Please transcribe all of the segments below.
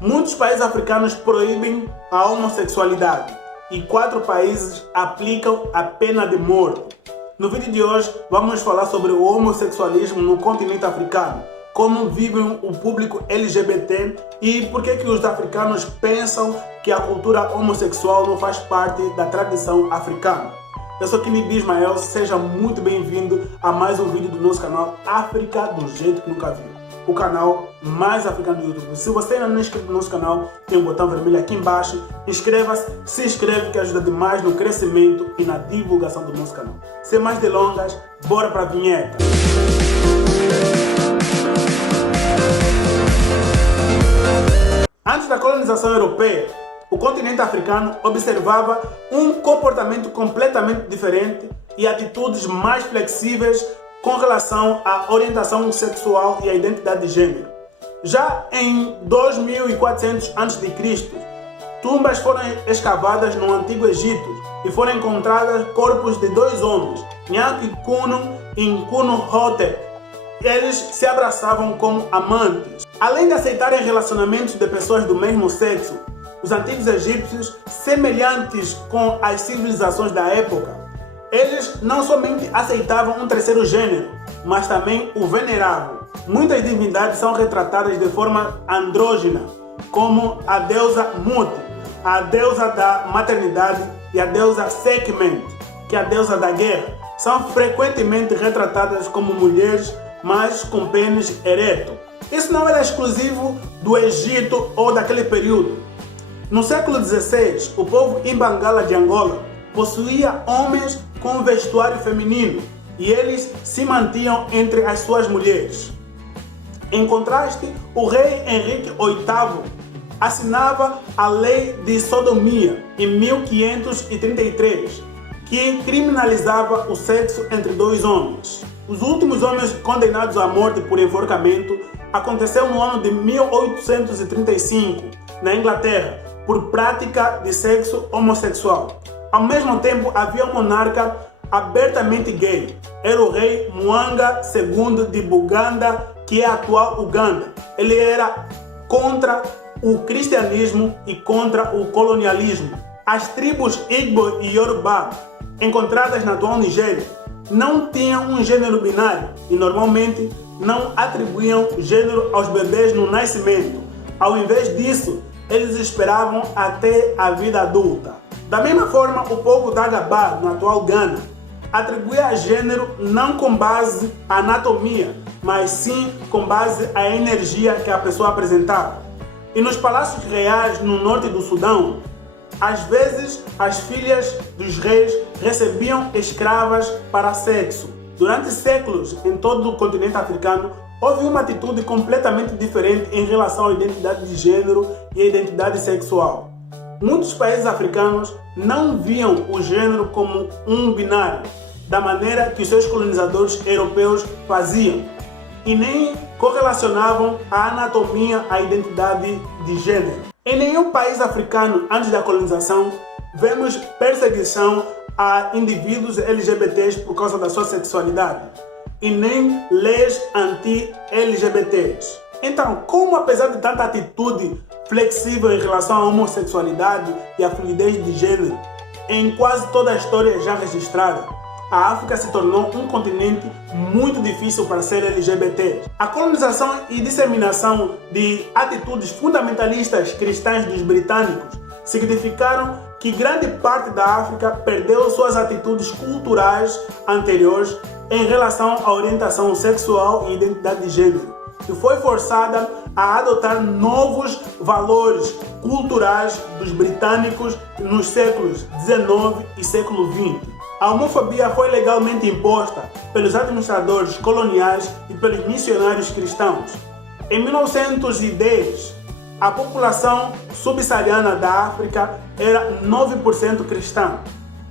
Muitos países africanos proíbem a homossexualidade e 4 países aplicam a pena de morte. No vídeo de hoje vamos falar sobre o homossexualismo no continente africano, como vive o público LGBT e por que os africanos pensam que a cultura homossexual não faz parte da tradição africana. Eu sou Kinibi Ismael, seja muito bem-vindo a mais um vídeo do nosso canal África do Jeito que Nunca Viu, o canal mais africano do YouTube. Se você ainda não é inscrito no nosso canal, tem um botão vermelho aqui embaixo. Inscreva-se, se inscreve que ajuda demais no crescimento e na divulgação do nosso canal. Sem mais delongas, bora para a vinheta. Antes da colonização europeia, o continente africano observava um comportamento completamente diferente e atitudes mais flexíveis com relação à orientação sexual e à identidade de gênero. Já em 2400 a.C., tumbas foram escavadas no Antigo Egito e foram encontrados corpos de 2 homens, Nyack Khunu e Nkuno Hotep. Eles se abraçavam como amantes. Além de aceitarem relacionamentos de pessoas do mesmo sexo, os antigos egípcios, semelhantes com as civilizações da época, eles não somente aceitavam um terceiro gênero, mas também o veneravam. Muitas divindades são retratadas de forma andrógina, como a deusa Mut, a deusa da maternidade, e a deusa Sekhmet, que é a deusa da guerra. São frequentemente retratadas como mulheres, mas com pênis ereto. Isso não era exclusivo do Egito ou daquele período. No século XVI, o povo Imbangala de Angola possuía homens com vestuário feminino e eles se mantinham entre as suas mulheres. Em contraste, o rei Henrique VIII assinava a Lei de Sodomia em 1533, que criminalizava o sexo entre 2 homens. Os últimos homens condenados à morte por enforcamento aconteceu no ano de 1835, na Inglaterra, por prática de sexo homossexual. Ao mesmo tempo, havia um monarca abertamente gay. Era o rei Mwanga II de Buganda, que é a atual Uganda. Ele era contra o cristianismo e contra o colonialismo. As tribos Igbo e Yoruba, encontradas na atual Nigéria, não tinham um gênero binário e normalmente não atribuíam gênero aos bebês no nascimento. Ao invés disso, eles esperavam até a vida adulta. Da mesma forma, o povo Dagaba, na atual Gana, atribuía gênero não com base à anatomia, mas sim com base à energia que a pessoa apresentava. E nos palácios reais no norte do Sudão, às vezes as filhas dos reis recebiam escravas para sexo. Durante séculos, em todo o continente africano, houve uma atitude completamente diferente em relação à identidade de gênero e à identidade sexual. Muitos países africanos não viam o gênero como um binário, da maneira que os seus colonizadores europeus faziam, e nem correlacionavam a anatomia à identidade de gênero. Em nenhum país africano antes da colonização, vemos perseguição a indivíduos LGBTs por causa da sua sexualidade, e nem leis anti-LGBTs. Então, como apesar de tanta atitude flexível em relação à homossexualidade e à fluidez de gênero, em quase toda a história já registrada, a África se tornou um continente muito difícil para ser LGBT. A colonização e disseminação de atitudes fundamentalistas cristãs dos britânicos significaram que grande parte da África perdeu suas atitudes culturais anteriores em relação à orientação sexual e identidade de gênero, e foi forçada a adotar novos valores culturais dos britânicos nos séculos XIX e século XX. A homofobia foi legalmente imposta pelos administradores coloniais e pelos missionários cristãos. Em 1910, a população subsaariana da África era 9% cristã.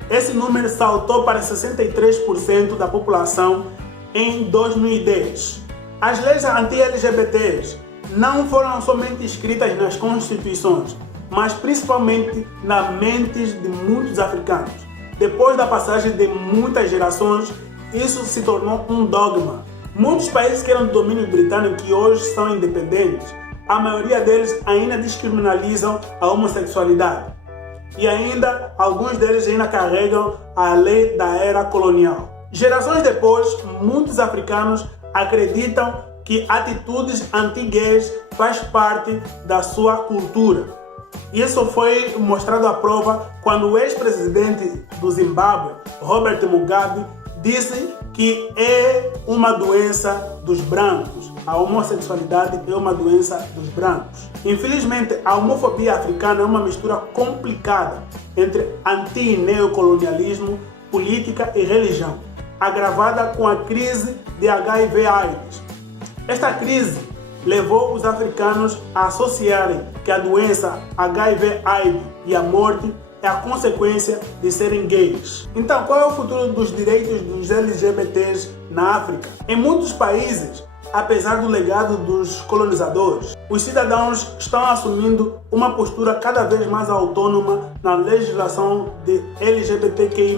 Esse número saltou para 63% da população em 2010. As leis anti-LGBTs não foram somente escritas nas constituições, mas principalmente nas mentes de muitos africanos. Depois da passagem de muitas gerações, isso se tornou um dogma. Muitos países que eram do domínio britânico, que hoje são independentes, a maioria deles ainda descriminalizam a homossexualidade. E ainda, alguns deles ainda carregam a lei da era colonial. Gerações depois, muitos africanos acreditam que atitudes anti-gays faz parte da sua cultura. Isso foi mostrado à prova quando o ex-presidente do Zimbábue, Robert Mugabe, disse que é uma doença dos brancos. A homossexualidade é uma doença dos brancos. Infelizmente, a homofobia africana é uma mistura complicada entre anti-neocolonialismo, política e religião, agravada com a crise de HIV/AIDS. Esta crise levou os africanos a associarem que a doença HIV/AIDS e a morte é a consequência de serem gays. Então, qual é o futuro dos direitos dos LGBTs na África? Em muitos países, apesar do legado dos colonizadores, os cidadãos estão assumindo uma postura cada vez mais autônoma na legislação de LGBTQI+,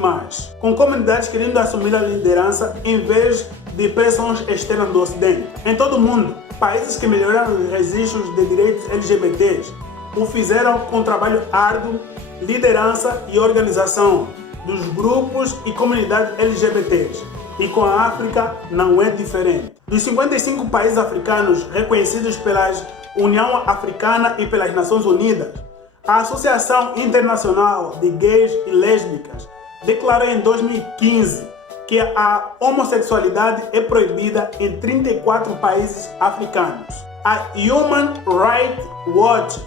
com comunidades querendo assumir a liderança em vez de pressões externas do Ocidente. Em todo o mundo, países que melhoraram os registros de direitos LGBTs o fizeram com trabalho árduo, liderança e organização dos grupos e comunidades LGBTs. E com a África não é diferente. Dos 55 países africanos reconhecidos pela União Africana e pelas Nações Unidas, a Associação Internacional de Gays e Lésbicas declarou em 2015 que a homossexualidade é proibida em 34 países africanos. A Human Rights Watch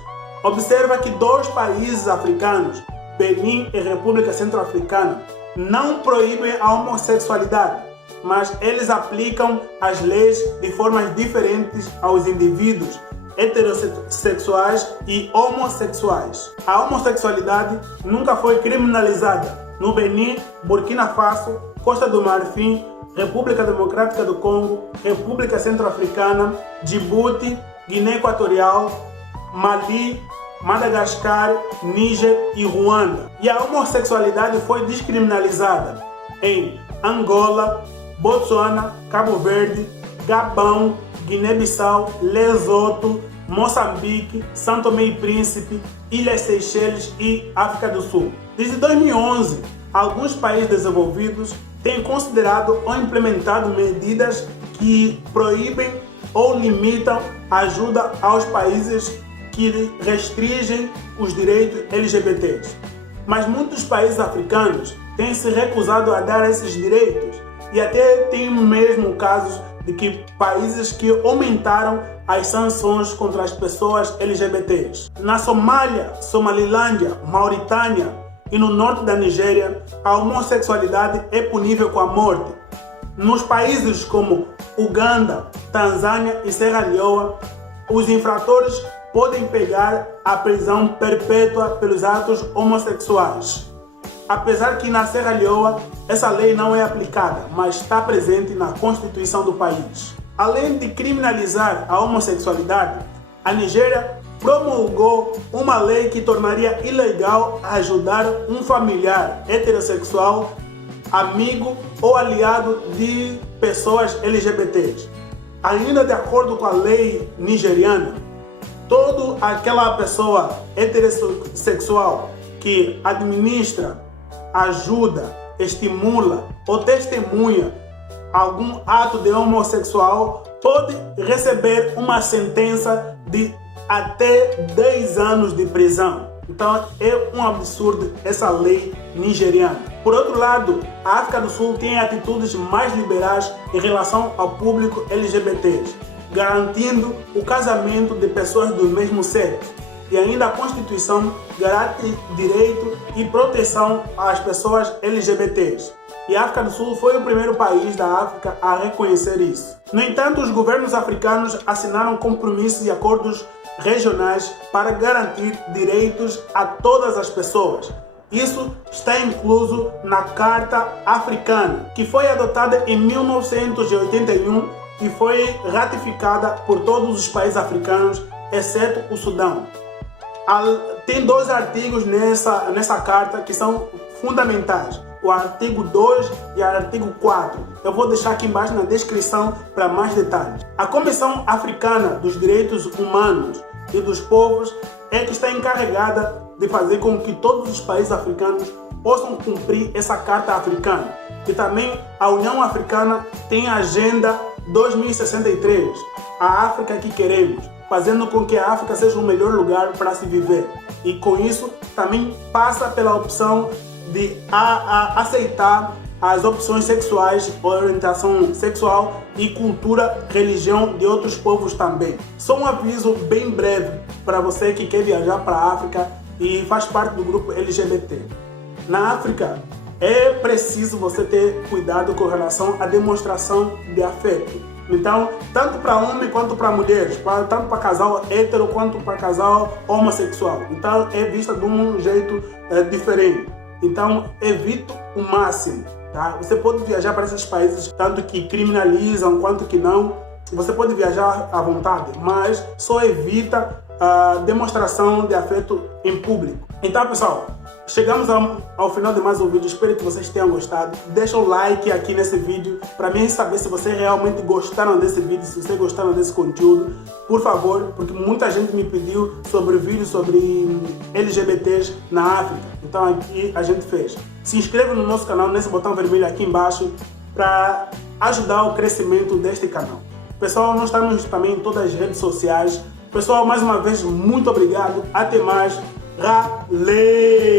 observa que 2 países africanos, Benin e República Centro-Africana, não proíbem a homossexualidade, mas eles aplicam as leis de formas diferentes aos indivíduos heterossexuais e homossexuais. A homossexualidade nunca foi criminalizada no Benin, Burkina Faso, Costa do Marfim, República Democrática do Congo, República Centro-Africana, Djibouti, Guiné Equatorial, Mali, Madagascar, Níger e Ruanda. E a homossexualidade foi descriminalizada em Angola, Botsuana, Cabo Verde, Gabão, Guiné-Bissau, Lesoto, Moçambique, São Tomé e Príncipe, Ilhas Seychelles e África do Sul. Desde 2011, alguns países desenvolvidos têm considerado ou implementado medidas que proíbem ou limitam a ajuda aos países que restringem os direitos LGBTs. Mas muitos países africanos têm se recusado a dar esses direitos e até tem mesmo casos de que países que aumentaram as sanções contra as pessoas LGBTs. Na Somália, Somalilândia, Mauritânia e no norte da Nigéria, a homossexualidade é punível com a morte. Nos países como Uganda, Tanzânia e Serra Leoa, os infratores podem pegar a prisão perpétua pelos atos homossexuais. Apesar que na Serra Leoa essa lei não é aplicada, mas está presente na Constituição do país. Além de criminalizar a homossexualidade, a Nigéria promulgou uma lei que tornaria ilegal ajudar um familiar heterossexual, amigo ou aliado de pessoas LGBTs. Ainda de acordo com a lei nigeriana, toda aquela pessoa heterossexual que administra, ajuda, estimula ou testemunha algum ato de homossexual pode receber uma sentença de até 10 anos de prisão. Então é um absurdo essa lei nigeriana. Por outro lado, a África do Sul tem atitudes mais liberais em relação ao público LGBT, garantindo o casamento de pessoas do mesmo sexo. E ainda a Constituição garante direito e proteção às pessoas LGBTs. E a África do Sul foi o primeiro país da África a reconhecer isso. No entanto, os governos africanos assinaram compromissos e acordos regionais para garantir direitos a todas as pessoas. Isso está incluso na Carta Africana, que foi adotada em 1981 e foi ratificada por todos os países africanos, exceto o Sudão. Tem 2 artigos nessa carta que são fundamentais. o artigo 2 e o artigo 4. Eu vou deixar aqui embaixo na descrição para mais detalhes. A Comissão Africana dos Direitos Humanos e dos Povos é que está encarregada de fazer com que todos os países africanos possam cumprir essa Carta Africana. E também a União Africana tem a Agenda 2063, a África que queremos, fazendo com que a África seja o melhor lugar para se viver. E com isso também passa pela opção de aceitar as opções sexuais, orientação sexual e cultura, religião de outros povos também. Só um aviso bem breve para você que quer viajar para a África e faz parte do grupo LGBT. Na África, é preciso você ter cuidado com relação à demonstração de afeto. Então, tanto para homem quanto para mulheres, tanto para casal hétero quanto para casal homossexual. Então, é vista de um jeito diferente. Então, evite o máximo. Tá? Você pode viajar para esses países, tanto que criminalizam quanto que não. Você pode viajar à vontade, mas só evita a demonstração de afeto em público. Então, pessoal, chegamos ao final de mais um vídeo. Espero que vocês tenham gostado. Deixa o like aqui nesse vídeo para mim saber se vocês realmente gostaram desse vídeo, se vocês gostaram desse conteúdo. Por favor, porque muita gente me pediu sobre vídeos sobre LGBTs na África. Então aqui a gente fez. Se inscreva no nosso canal, nesse botão vermelho aqui embaixo, para ajudar o crescimento deste canal. Pessoal, nós estamos também em todas as redes sociais. Pessoal, mais uma vez, muito obrigado. Até mais. Ralê!